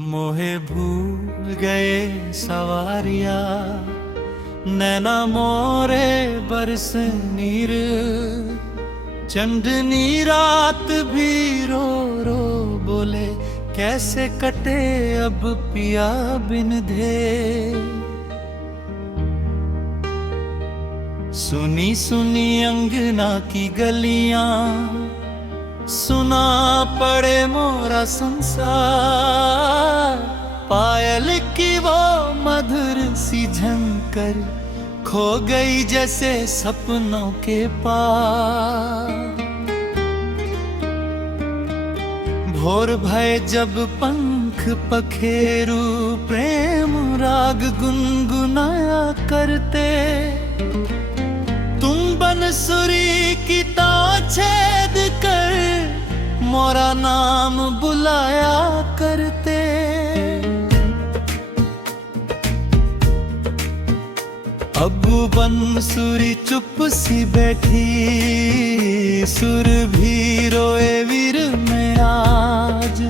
मोहे भूल गए सवारिया, नैना मोरे बरस नीर। चंदनी रात भी रो रो बोले, कैसे कटे अब पिया बिन धे। सुनी सुनी अंगना की गलियां, सुना पड़े मोरा संसार। पायल की वो मधुर सी झंकर खो गई जैसे सपनों के पार। भोर भय जब पंख पखेरू, प्रेम राग गुनगुनाया करते। तुम बंसुरी की तार छेद कर मोरा नाम बुलाया करते। अब बंसुरी चुप सी बैठी, सुर भी रोए वीर में आज।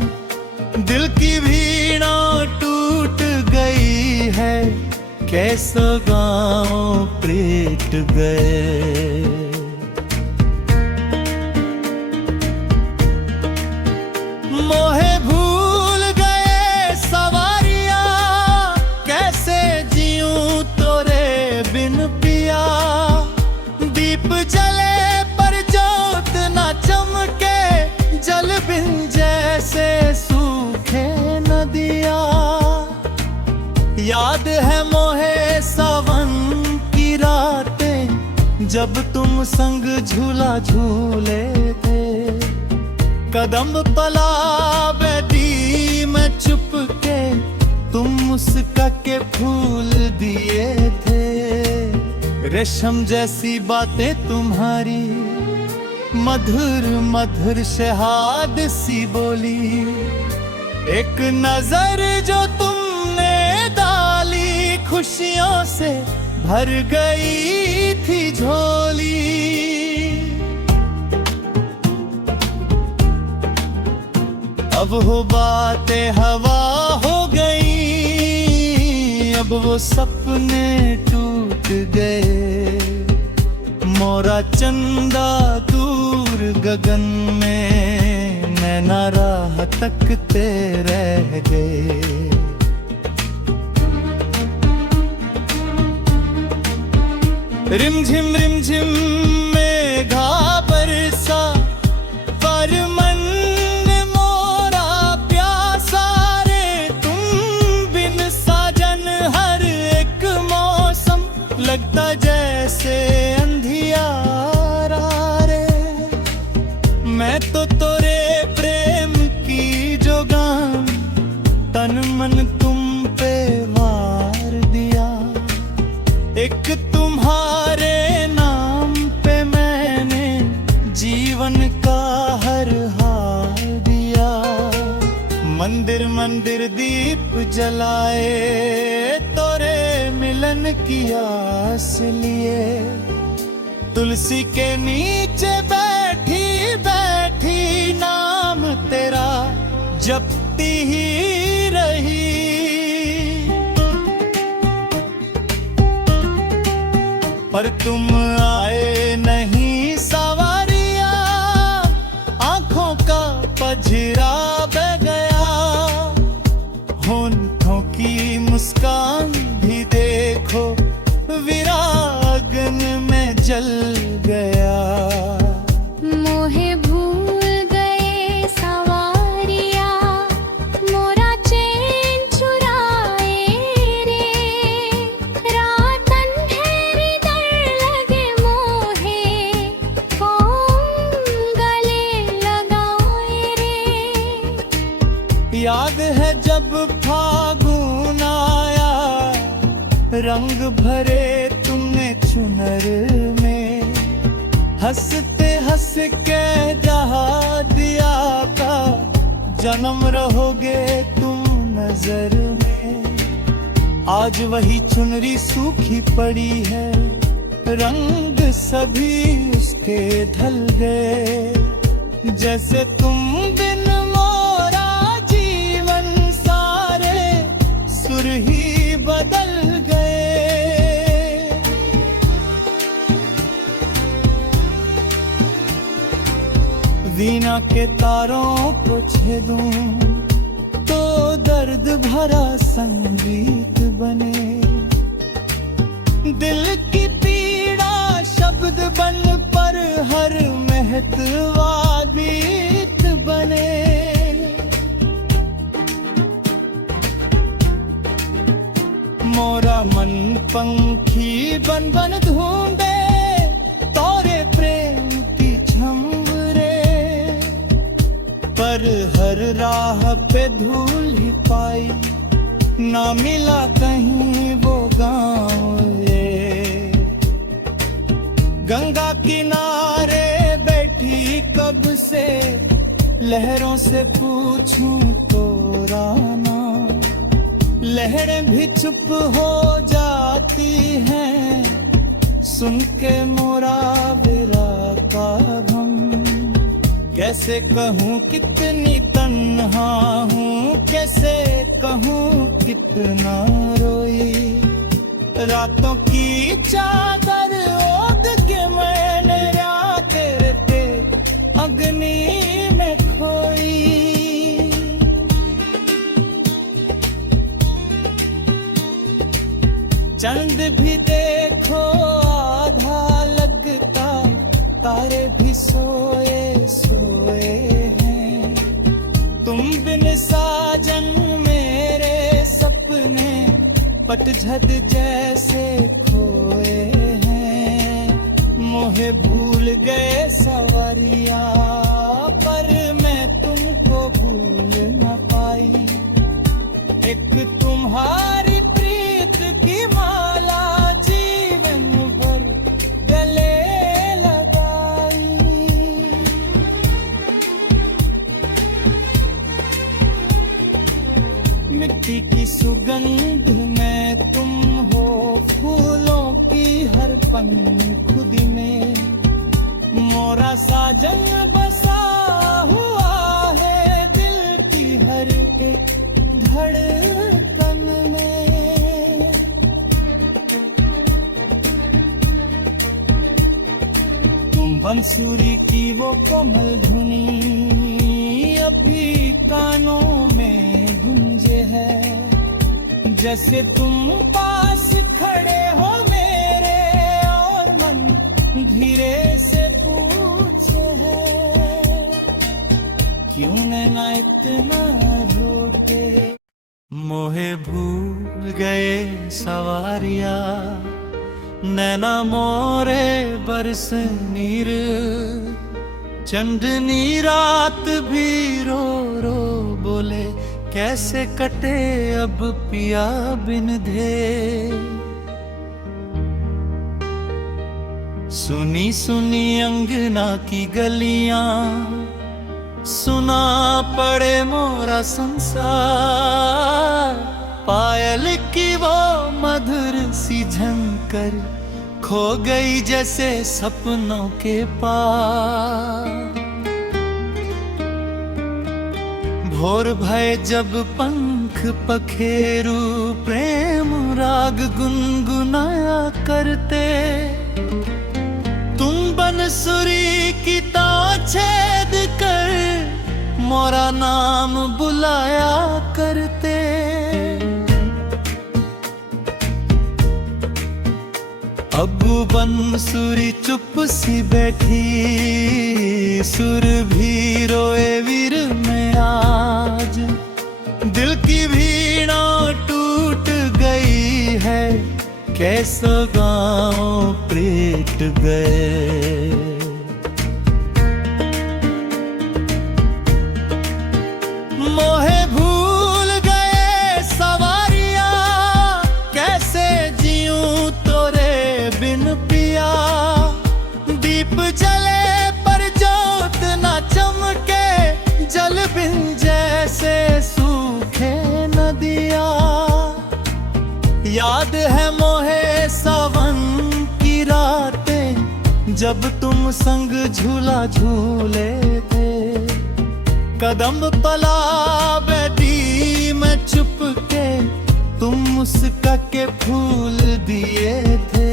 दिल की वीणा टूट गई है, कैसो गाँव प्रीत गए। मोहे भूल गए सवारिया, कैसे जीऊं तोरे बिन पिया। दीप जले पर जोत न चमके, जल बिन जैसे सूखे नदिया। याद है मोहे सावन की रातें, जब तुम संग झूला झूले थे। कदम पला बैठी मैं चुप के, तुम मुस्का के फूल दिए थे। रेशम जैसी बातें तुम्हारी, मधुर मधुर शहाद सी बोली। एक नजर जो तुमने डाली, खुशियों से भर गई थी झोली। अब वो बातें हवा हो गई, अब वो सपने टूट गए। मोरा चंदा दूर गगन में, नैना राह तकते रह गए। रिमझिम रिमझिम मेघा बरसा, पर मन मोरा प्यासा रे। तुम बिन साजन हर एक मौसम, लगता जैसे अंधियारा रे। मैं तो तोरे प्रेम की जोगान, तन मन तुम पे वार दिया। एक तुम्हारे नाम पे मैंने जीवन का हर हार दिया। मंदिर मंदिर दीप जलाए, तोरे मिलन की आस लिए। तुलसी के नीचे बैठी बैठी, नाम तेरा जपती ही रही। पर तुम आए नहीं सवारिया, आंखों का पजरा बह गया। होंठों की मुस्कान भी देखो, विरागन में जल गया। मोहे भूल गए सवारिया, मोरा चैन चुराए रे। रात अंधेरी डर लगे मोहे, कौन गले लगाए रे। याद है जब फागुन आया, रंग भरे तुमने चुनर में। हंसते हंस के जहा दिया का, जन्म रहोगे तुम नजर में। आज वही चुनरी सूखी पड़ी है, रंग सभी उसके ढल गए। जैसे तुम बिन मोरा जीवन सा दुनिया के तारों को छेदूं तो दर्द भरा संगीत बने। दिल की पीड़ा शब्द बन पर हर महत्वा गीत बने। मोरा मन पंखी बन बन ढूंढे तोरे प्रेम की झंवरे, पर हर राह पे धूल ही पाई, ना मिला कहीं वो गाँव ये। गंगा किनारे बैठी कब से, लहरों से पूछूं तो राना, लहरें भी चुप हो जाती हैं सुन के मोरा विरह का गम। कैसे कहूँ कितनी तन्हा हूँ, कैसे कहूँ कितना रोई। रातों की चादर ओढ़ के मैंने रात पे अग्नि में खोई। चंद भी देखो आधा लगता, तारे भी सोए सोए हैं। तुम बिन साजन मेरे सपने पतझड़ जैसे खोए हैं। मोहे भूल गए सवरिया, पर मैं तुमको भूल न पाई। एक तुम्हारी प्रीत की माला जीवन भर गले लगाई। मिट्टी की सुगंध में तुम हो, फूलों की हर पंखुदी में मोरा साजन बसा हुआ है दिल की हर एक धड़कन में। तुम बंसुरी की वो कोमल धुनी अभी कानों में गूंजे है, जैसे तुम पास खड़े हो मेरे और मन धीरे से पूछे है, क्यों नैना इतना रोते। मोहे भूल गए सवारिया, नैना मोरे बरस नीर। चंदनी रात भी रो रो बोले, कैसे कटे अब पिया बिन धे। सुनी सुनी अंगना की गलियां, सुना पड़े मोरा संसार। पायल की वो मधुर सी झंकर खो गई जैसे सपनों के पार। भोर भय जब पंख पखेरू, प्रेम राग गुनगुनाया करते। तुम बंसुरी की तार छेद कर मोरा नाम बुलाया करते। अब बंसुरी चुप सी बैठी, सुर भी रोए वीर में आज। दिल की वीणा टूट गई है, कैसा गाँव प्रीत गए। मोहे भूल गए सवारिया, कैसे जीऊं तोरे बिन पिया। दीप जले पर जोत न चमके, जल बिन जैसे सूखे नदिया। याद है मोहे सावन की रातें, जब तुम संग झूला झूले थे। कदम पला बैठी मैं चुप के, तुम मुस्का के फूल दिए थे।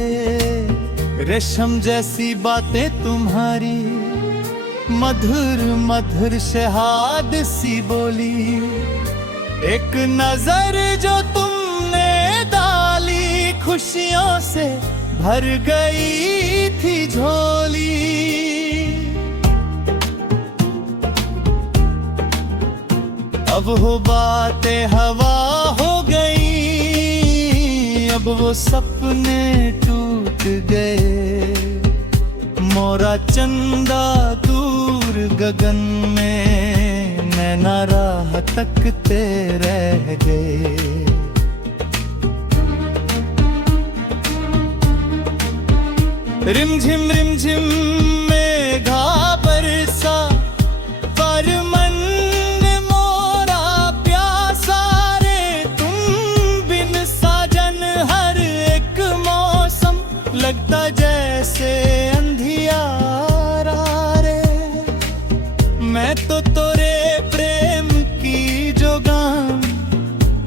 रेशम जैसी बातें तुम्हारी, मधुर मधुर शहाद सी बोली, एक नजर जो तुमने डाली, खुशियों से भर गई थी झोली। अब वो बातें हवा हो गई, अब वो सपने टूट गए। मोरा चंदा दूर गगन में, नैना राह तकते रह गए। रिमझिम मेघा बरसा, पर मन मोरा प्यासा रे। तुम बिन साजन हर एक मौसम लगता जैसे अंधियारा रे। मैं तो तोरे प्रेम की जोगान,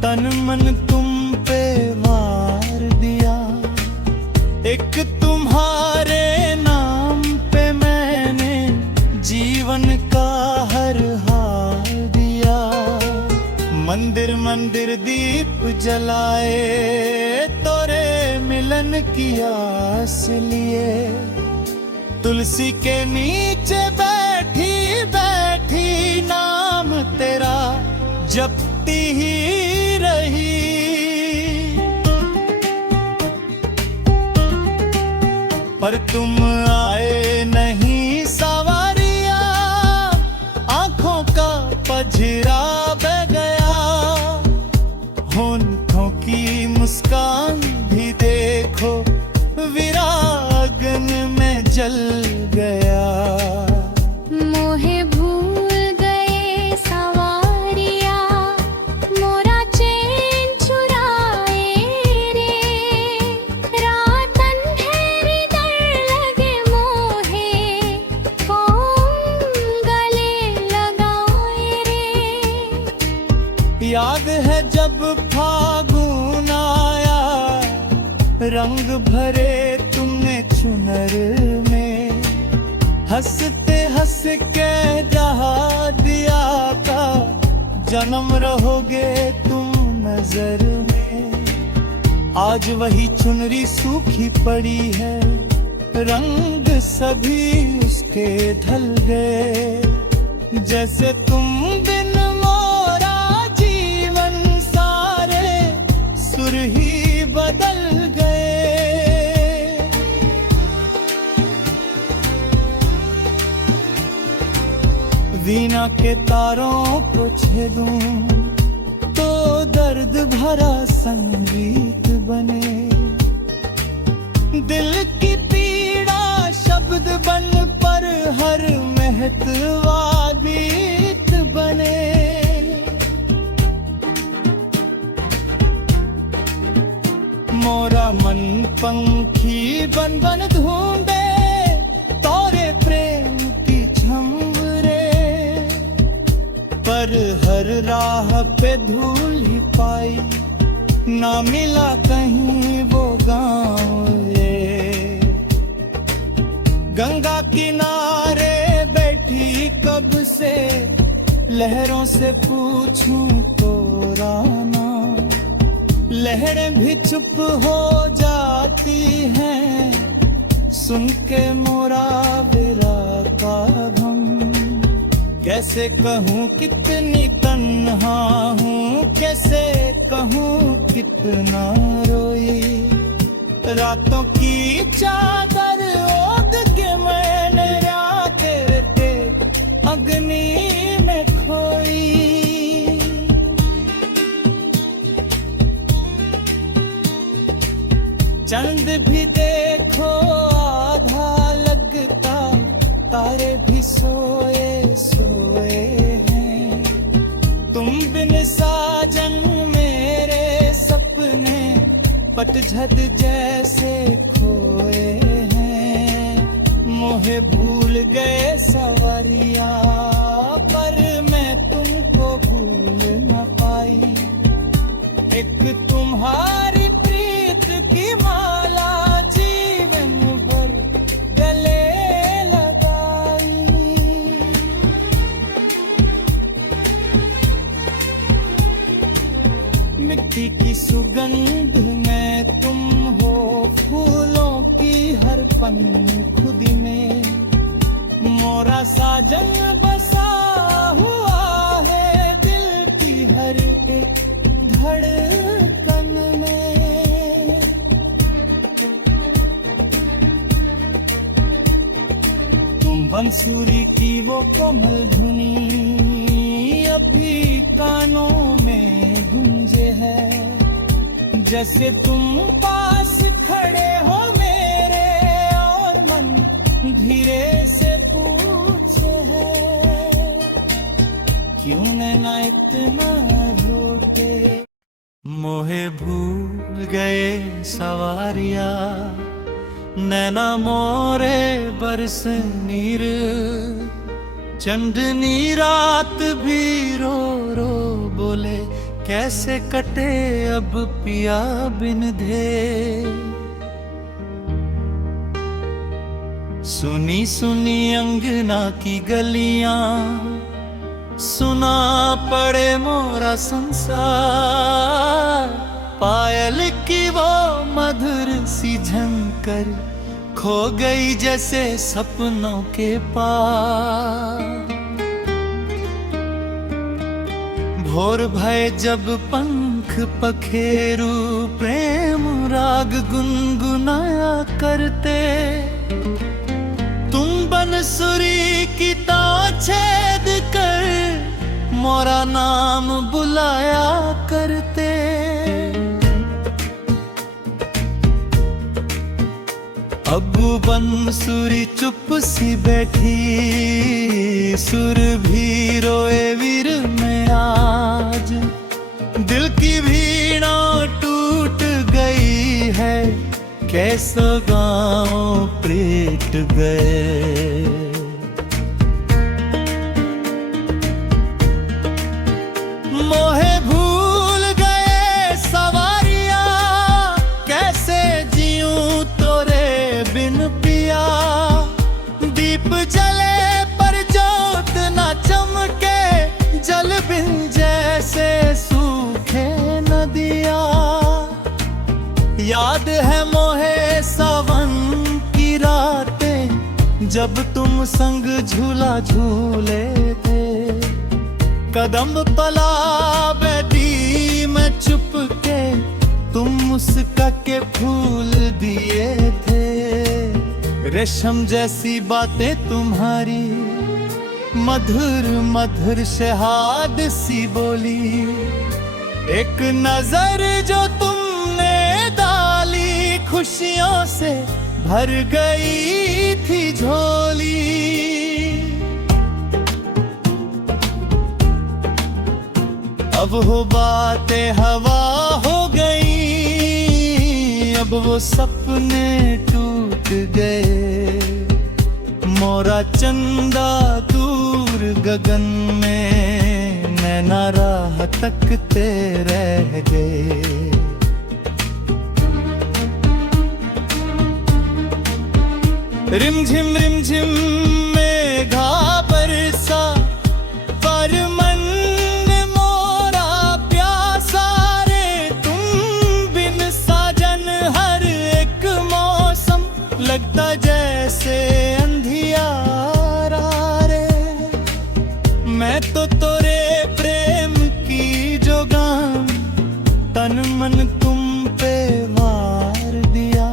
तन मन तुम पे वार दिया। एक तुम्हारे नाम पे मैंने जीवन का हर हार दिया। मंदिर मंदिर दीप जलाए, तोरे मिलन की आस लिए। तुलसी के नीचे बैठी बैठी, नाम तेरा जपती ही रही। पर तुम आए नहीं सवारिया, आंखों का पजरा बह गया। होंठों की मुस्कान भी देखो, विरागन में जल गया। मोहे भूल गए सवारिया, मोरा चैन चुराए रे। रात अंधेरी डर लगे मोहे, कौन गले लगाए रे। याद है जब फागुन आया, रंग भरे तुमने चुनर में। हंसते हंस के जहा दिया था, जन्म रहोगे तुम नजर में। आज वही चुनरी सूखी पड़ी है, रंग सभी उसके ढल गए। जैसे तुम बिन मोरा जीवन सारे सुर ही बदल गए। वीणा के तारों को छेदूं तो दर्द भरा संगीत बने। दिल की पीड़ा शब्द बन पर हर महत्वा गीत बने। मोरा मन पंखी बन बन ढूंढे, तोरे प्रेम की झंवरे। पर हर राह पे धूल ही पाई, ना मिला कहीं वो गाँव ये। गंगा किनारे बैठी कब से, लहरों से पूछूं तो राना। लहरें भी चुप हो जाती हैं, सुन के मोरा विरा का गम। कैसे कहूँ कितनी तन्हा हूँ, कैसे कहूँ कितना रोई। रातों की चादर ओढ़ के मैंने रातें ते अग्नि में खोई। चंद भी देखो आधा लगता, तारे भी सोए सोए हैं। तुम बिन साजन मेरे सपने पतझड़ जैसे खोए हैं। मोहे भूल गए सवरिया, पर मैं तुमको भूल न पाई। एक तुम्हारी प्रीत की माला जीवन भर गले लगाई। मिट्टी की सुगंध में तुम हो, फूलों की हर पंखुदी में मोरा साजन बसा हुआ है, दिल की हर एक धड़कन में। तुम बंसुरी की वो कोमल धुनी अभी कानों में गूंजे है, जैसे तुम पास खड़े हो मेरे और मन धीरे से पूछे है, क्यों नैना इतना रूठे। मोहे भूल गए सवारिया, नैना मोरे बरस नीर, चंदनी रात भी रो रो बोले, कैसे कटे अब पिया बिन धे। सुनी सुनी अंगना की गलियां, सुना पड़े मोरा संसार, पायल की वो मधुर सी झंकर खो गई जैसे सपनों के पार। भोर भय जब पंख पखेरू, प्रेम राग गुनगुनाया करते, तुम बंसुरी की तार छेद कर मोरा नाम बुलाया करते। अब बंसुरी चुप सी बैठी, सुर भी रोए वीर में आज, दिल की भीड़ा टूट गई है, कैसा गाँव प्रीत गए। मोहे भूल गए सवारिया, कैसे जीऊं तोरे बिन पिया। दीप जले पर जोत न चमके, जल बिन जैसे सूखे नदिया। याद है मोहे सावन की रातें, जब तुम संग झूला झूले थे, कदम पला बैठी मैं चुप के, तुम मुस्का के फूल दिए थे। रेशम जैसी बातें तुम्हारी, मधुर मधुर शहाद सी बोली, एक नजर जो तुमने डाली, खुशियों से भर गई थी झोली। अब वो बातें हवा हो गई, अब वो सपने टूट गए, मोरा चंदा दूर गगन में, नैना राह तकते रह गए। रिमझिम मेघा बरसा, पर मन मोरा प्यासा रे, तुम बिन साजन हर एक मौसम लगता जैसे अंधियारा रे। मैं तो तोरे प्रेम की जोगान, तन मन तुम पे वार दिया,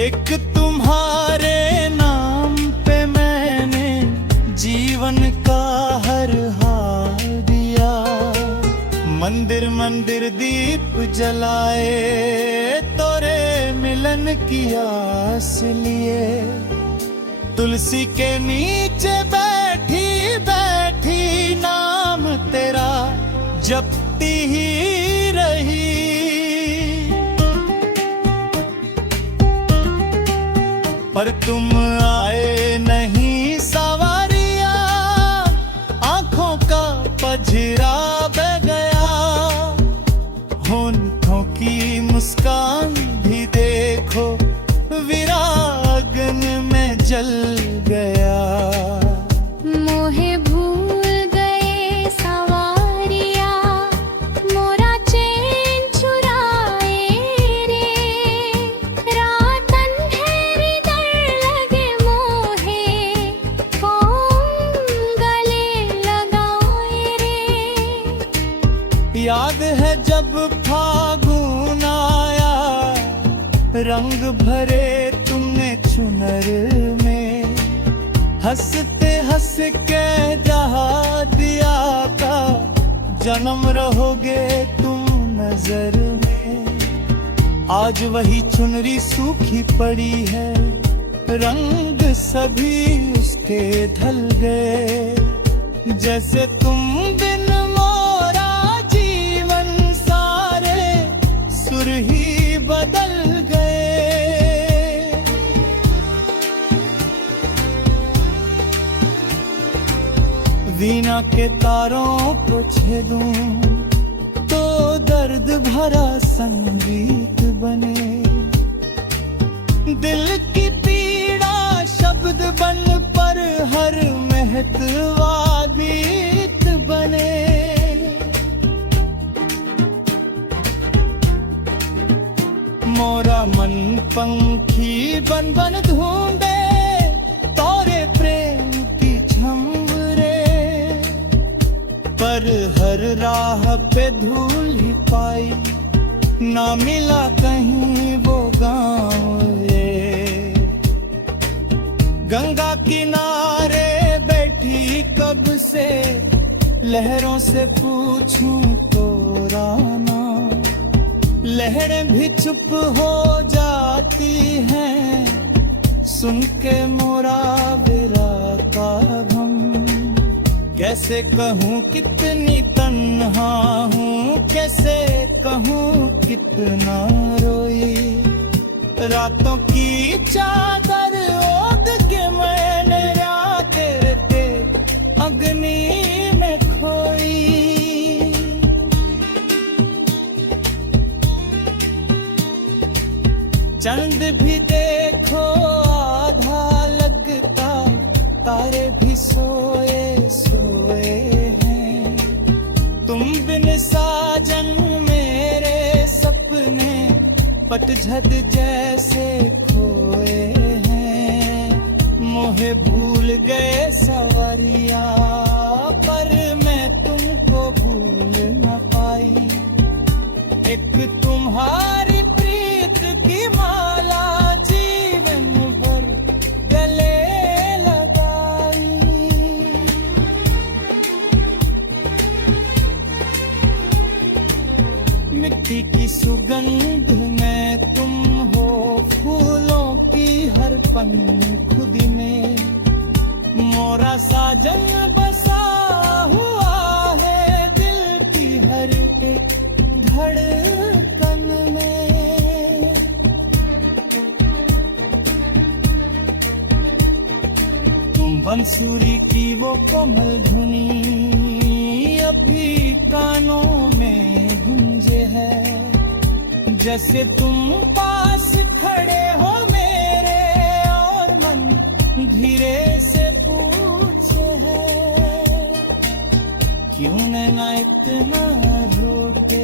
एक तुम्हारे नाम पे मैंने जीवन का हर हाल दिया। मंदिर मंदिर दीप जलाए, तोरे मिलन की आस लिए, तुलसी के नीचे बैठी बैठी नाम तेरा जपती ही रही। पर तुम आए नहीं सवारिया, आंखों का पजरा बह गया, होंठों की मुस्कान भी देखो विरागन में जल गया। मोहे भूल गए सवारिया, मोरा चैन याद है जब फागुन आया, रंग भरे तुमने चुनर में, हंसते हंस के जहा दिया का जन्म रहोगे तुम नजर में। आज वही चुनरी सूखी पड़ी है, रंग सभी उसके ढल गए। जैसे तुम बिन मोरा जीवन सारे सुर ही बदल गए। वीणा के तारों को छेदूं तो दर्द भरा संगीत बने, दिल की पीड़ा शब्द बन पर हर महत्वा गीत बने। मोरा मन पंखी बन बन ढूंढे तोरे प्रेम की झंवरे, पर हर राह पे धूल ही पाई, ना मिला कहीं वो गाँव ये। गंगा किनारे बैठी कब से, लहरों से पूछूं तो राना, लहरें भी चुप हो जाती हैं सुन के मोरा विरा का गम। कैसे कहूँ कितनी तन्हा हूँ, कैसे कहूँ कितना रोई। रातों की चादर ओढ़ के मैंने रातें के अग्नि में खोई। चंद भी देखो आधा लगता, तारे भी सोए सोए हैं। तुम बिन साजन मेरे सपने पतझड़ जैसे खोए हैं। मोहे भूल गए सवरिया, पर मैं तुमको भूल न पाई। एक तुम्हारी प्रीत की माला जीवन भर गले लगाई। मिट्टी की सुगंध में तुम हो, फूलों की हर पंखुदी में मोरा साजन बसा हुआ है दिल की हर एक धड़कन में। तुम बंसुरी की वो कोमल धुनी अभी कानों में गूंजे है, जैसे तुम पास खड़े हो मेरे और मन धीरे से पूछे है, क्यों नैना इतना रोते।